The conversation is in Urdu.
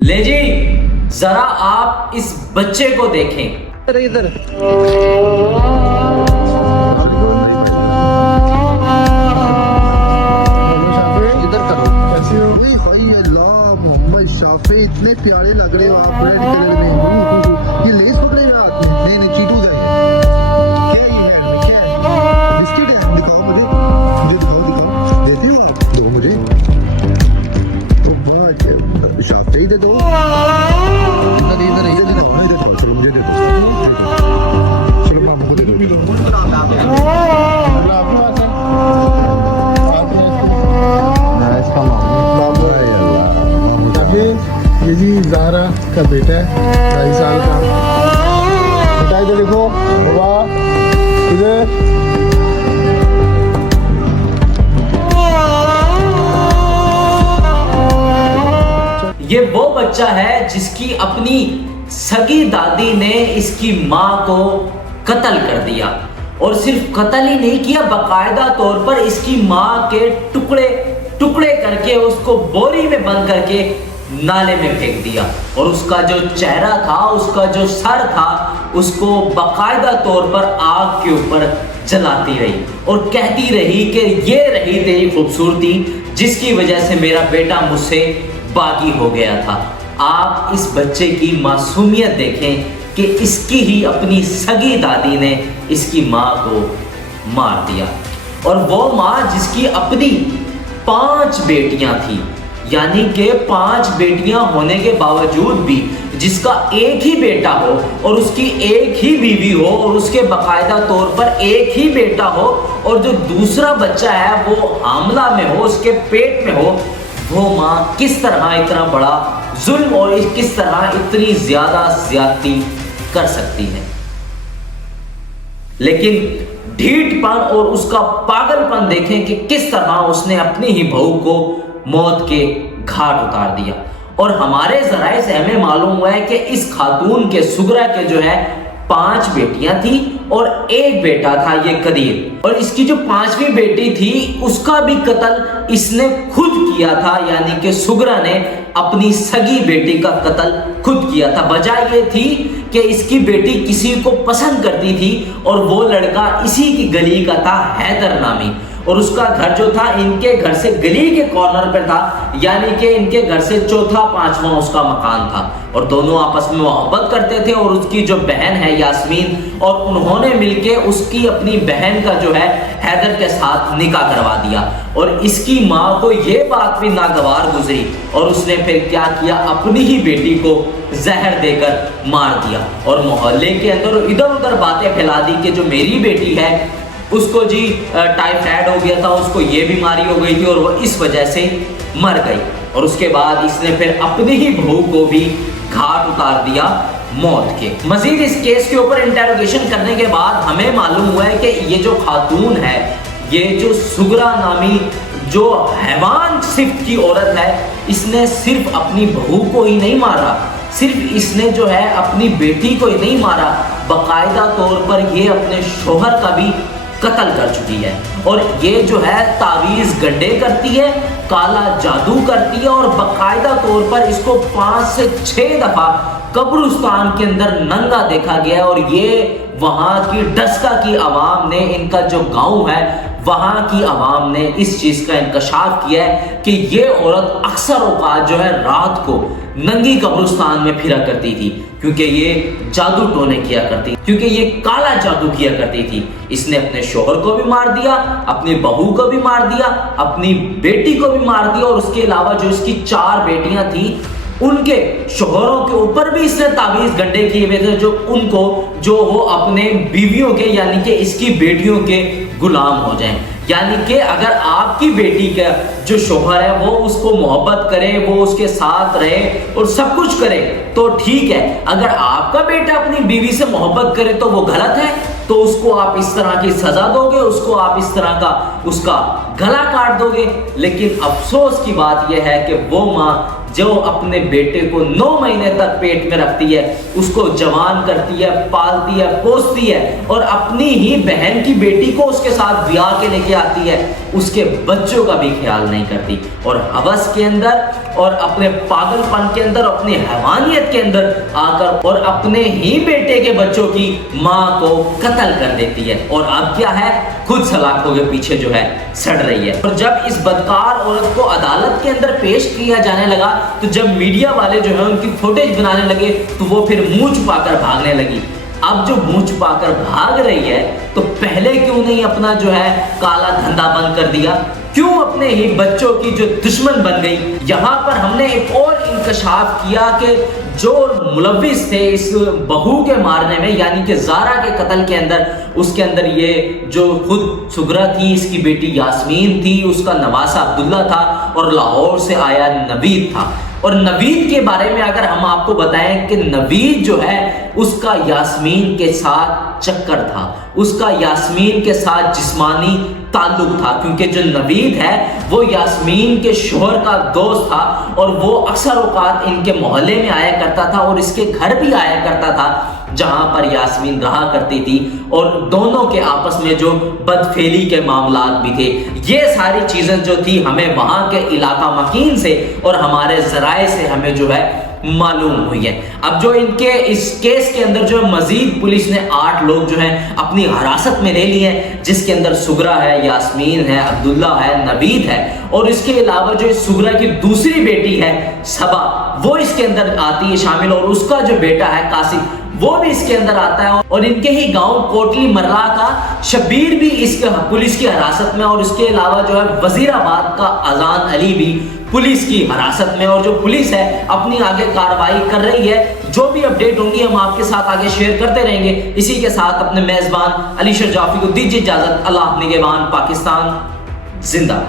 لے جی ذرا آپ اس بچے کو دیکھیں. ادھر کرو. کیسے ہو گئی بھائی؟ اللہ محمد شافی اتنے پیارے لگ رہے ہو آپ ریڈ کلر میں. یہ لیس پکڑے ہوئے ہاتھ میں؟ نہیں نہیں چیٹوز ہیں. کیا یہ ہے؟ کیا ہے؟ بسکٹ ہے؟ دکھاؤ مجھے دکھاؤ دیتے ہو آپ؟ دو مجھے. شافی دے دو. ادھر دکھاؤ چلو مجھے دے دو. چلو میں آپ کو دے دو. یہ جی زہرا کا بیٹا ہے 2.5 سال کا. بیٹا ادھر دیکھو بابا ادھر. یہ وہ بچہ ہے جس کی اپنی سگی دادی نے اس کی ماں کو قتل کر دیا، اور صرف قتل ہی نہیں کیا، باقاعدہ طور پر اس کی ماں کے ٹکڑے کر کے اس کو بوری میں بند کر کے نالے میں پھینک دیا، اور اس کا جو چہرہ تھا، اس کا جو سر تھا، اس کو باقاعدہ طور پر آگ کے اوپر جلاتی رہی اور کہتی رہی کہ یہ رہی تیری خوبصورتی جس کی وجہ سے میرا بیٹا مجھ سے باغی ہو گیا تھا. آپ اس بچے کی معصومیت دیکھیں کہ اس کی ہی اپنی سگی دادی نے اس کی ماں کو مار دیا، اور وہ ماں جس کی اپنی 5 بیٹیاں تھیں، یعنی کہ 5 بیٹیاں ہونے کے باوجود بھی جس کا ایک ہی بیٹا ہو اور اس کی ایک ہی بیوی ہو اور اس کے باقاعدہ طور پر ایک ہی بیٹا ہو، اور جو دوسرا بچہ ہے وہ حاملہ میں ہو، اس کے پیٹ میں ہو، وہ ماں کس طرح اتنا بڑا ظلم اور کس طرح اتنی زیادہ زیادتی کر سکتی ہے. لیکن ڈھیٹ پن اور اس کا پاگل پن دیکھیں کہ کس طرح اس نے اپنی ہی بہو کو موت کے گھاٹ اتار دیا. اور ہمارے ذرائع سے ہمیں معلوم ہوا ہے کہ اس خاتون کے سغرا کے جو ہے 5 بیٹیاں تھیں اور ایک بیٹا تھا یہ قدیر، اور اس کی جو 5ویں بیٹی تھی اس کا بھی قتل اس نے خود کیا تھا، یعنی کہ سغرا نے اپنی سگی بیٹی کا قتل خود کیا تھا. وجہ یہ تھی کہ اس کی بیٹی کسی کو پسند کرتی تھی، اور وہ لڑکا اسی کی گلی کا تھا، حیدر نامی، اور اس کا گھر جو تھا ان کے گھر سے گلی کے کارنر پہ تھا، یعنی کہ ان کے گھر سے 4تھا 5واں اس کا مکان تھا، اور دونوں آپس میں محبت کرتے تھے. اور اس کی جو بہن ہے یاسمین، اور انہوں نے مل کے اس کی اپنی بہن کا جو ہے حیدر کے ساتھ نکاح کروا دیا. اور اس کی ماں کو یہ بات بھی ناگوار گزری، اور اس نے پھر کیا کیا، اپنی ہی بیٹی کو زہر دے کر مار دیا، اور محلے کے اندر ادھر ادھر باتیں پھیلا دی کہ جو میری بیٹی ہے اس کو جی ٹائیفائڈ ہو گیا تھا، اس کو یہ بیماری ہو گئی تھی اور وہ اس وجہ سے مر گئی. اور اس کے بعد اس نے پھر اپنی ہی بہو کو بھی گھاٹ اتار دیا موت کے. مزید اس کیس کے اوپر انٹروگیشن کرنے کے بعد ہمیں معلوم ہوا ہے کہ یہ جو خاتون ہے، یہ جو سغرا نامی جو حیوان صفت کی عورت ہے، اس نے صرف اپنی بہو کو ہی نہیں مارا، صرف اس نے جو ہے اپنی بیٹی کو ہی نہیں مارا، باقاعدہ طور پر یہ اپنے شوہر کا بھی قتل کر چکی ہے. اور یہ جو ہے تعویذ گنڈے کرتی ہے، کالا جادو کرتی ہے، اور باقاعدہ طور پر اس کو 5 سے 6 دفعہ قبرستان کے اندر ننگا دیکھا گیا ہے. اور یہ وہاں کی ڈسکا کی عوام نے، ان کا جو گاؤں ہے وہاں کی عوام نے اس چیز کا انکشاف کیا ہے کہ یہ عورت اکثر اوقات جو ہے رات کو ننگی قبرستان میں پھرا کرتی تھی، کیونکہ یہ جادو ٹونے کیا کرتی، کیونکہ یہ کالا جادو کیا کرتی تھی. اس نے اپنے شوہر کو بھی مار دیا، اپنی بہو کو بھی مار دیا، اپنی بیٹی کو بھی مار دیا، اور اس کے علاوہ جو اس کی 4 بیٹیاں تھیں ان کے شوہروں کے اوپر بھی اس نے تعویذ گنڈے کیے ہوئے تھے، جو ان کو جو وہ اپنے بیویوں کے یعنی کہ اس کی بیٹیوں کے غلام ہو جائیں. یعنی کہ اگر آپ کی بیٹی کا جو شوہر ہے وہ اس کو محبت کرے، وہ اس کے ساتھ رہے اور سب کچھ کرے تو ٹھیک ہے، اگر آپ کا بیٹا اپنی بیوی سے محبت کرے تو وہ غلط ہے، تو اس کو آپ اس طرح کی سزا دو گے، اس کو آپ اس طرح کا اس کا گلا کاٹ دو گے. لیکن افسوس کی بات یہ ہے کہ وہ ماں جو اپنے بیٹے کو 9 مہینے تک پیٹ میں رکھتی ہے، اس کو جوان کرتی ہے، پالتی ہے، پوستی ہے، اور اپنی ہی بہن کی بیٹی کو اس کے ساتھ بیاہ کے لے کے آتی ہے، اس کے بچوں کا بھی خیال نہیں کرتی اور ہوس کے اندر اور اپنے پاگل پن کے اندر اپنی حیوانیت کے اندر آ کر اور اپنے ہی بیٹے کے بچوں کی ماں کو قتل کر دیتی ہے اور اب کیا ہے خود سلاخوں کے پیچھے جو ہے سڑ رہی ہے۔ اور جب اس بدکار عورت کو عدالت کے اندر پیش کیا جانے لگا تو جب میڈیا والے جو ہیں ان کی فوٹیج بنانے لگے تو وہ پھر منہ چھپا کر بھاگنے لگی۔ اب جو منہ چھپا کر بھاگ رہی ہے تو پہلے کیوں نہیں اپنا جو ہے کالا دھندا بند کر دیا، کیوں اپنے ہی بچوں کی جو دشمن بن گئی۔ یہاں پر ہم نے ایک اور انکشاف کیا کہ جو ملوث تھے اس بہو کے مارنے میں یعنی کہ زارا کے قتل کے اندر، اس کے اندر یہ جو خود سغرا تھی، اس کی بیٹی یاسمین تھی، اس کا نواسہ عبداللہ تھا اور لاہور سے آیا نوید تھا۔ اور نوید کے بارے میں اگر ہم آپ کو بتائیں کہ نوید جو ہے اس کا یاسمین کے ساتھ چکر تھا، اس کا یاسمین کے ساتھ جسمانی تعلق تھا، کیونکہ جو نوید ہے وہ یاسمین کے شوہر کا دوست تھا اور وہ اکثر اوقات ان کے محلے میں آیا کرتا تھا اور اس کے گھر بھی آیا کرتا تھا جہاں پر یاسمین رہا کرتی تھی اور دونوں کے آپس میں جو بدفعلی کے معاملات بھی تھے۔ یہ ساری چیزیں جو تھی ہمیں وہاں کے علاقہ مکین سے اور ہمارے ذرائع سے ہمیں جو ہے معلوم ہوئی ہے۔ اب جو ان کے اس کیس کے اندر جو مزید پولیس نے 8 لوگ جو ہیں اپنی حراست میں لے لیے ہیں، جس کے اندر سغرا ہے، یاسمین ہے، عبداللہ ہے، نوید ہے اور اس کے علاوہ جو سغرا کی دوسری بیٹی ہے صبا وہ اس کے اندر آتی ہے شامل اور اس کا جو بیٹا ہے قاسم وہ بھی اس کے اندر آتا ہے اور ان کے ہی گاؤں کوٹلی مرلا کا شبیر بھی اس کے پولیس کی حراست میں اور اس کے علاوہ جو ہے وزیر آباد کا اذان علی بھی پولیس کی حراست میں اور جو پولیس ہے اپنی آگے کارروائی کر رہی ہے۔ جو بھی اپڈیٹ ہوں گی ہم آپ کے ساتھ آگے شیئر کرتے رہیں گے۔ اسی کے ساتھ اپنے میزبان علی شر جعفری کو دیجیے اجازت۔ اللہ نگہبان، پاکستان زندہ۔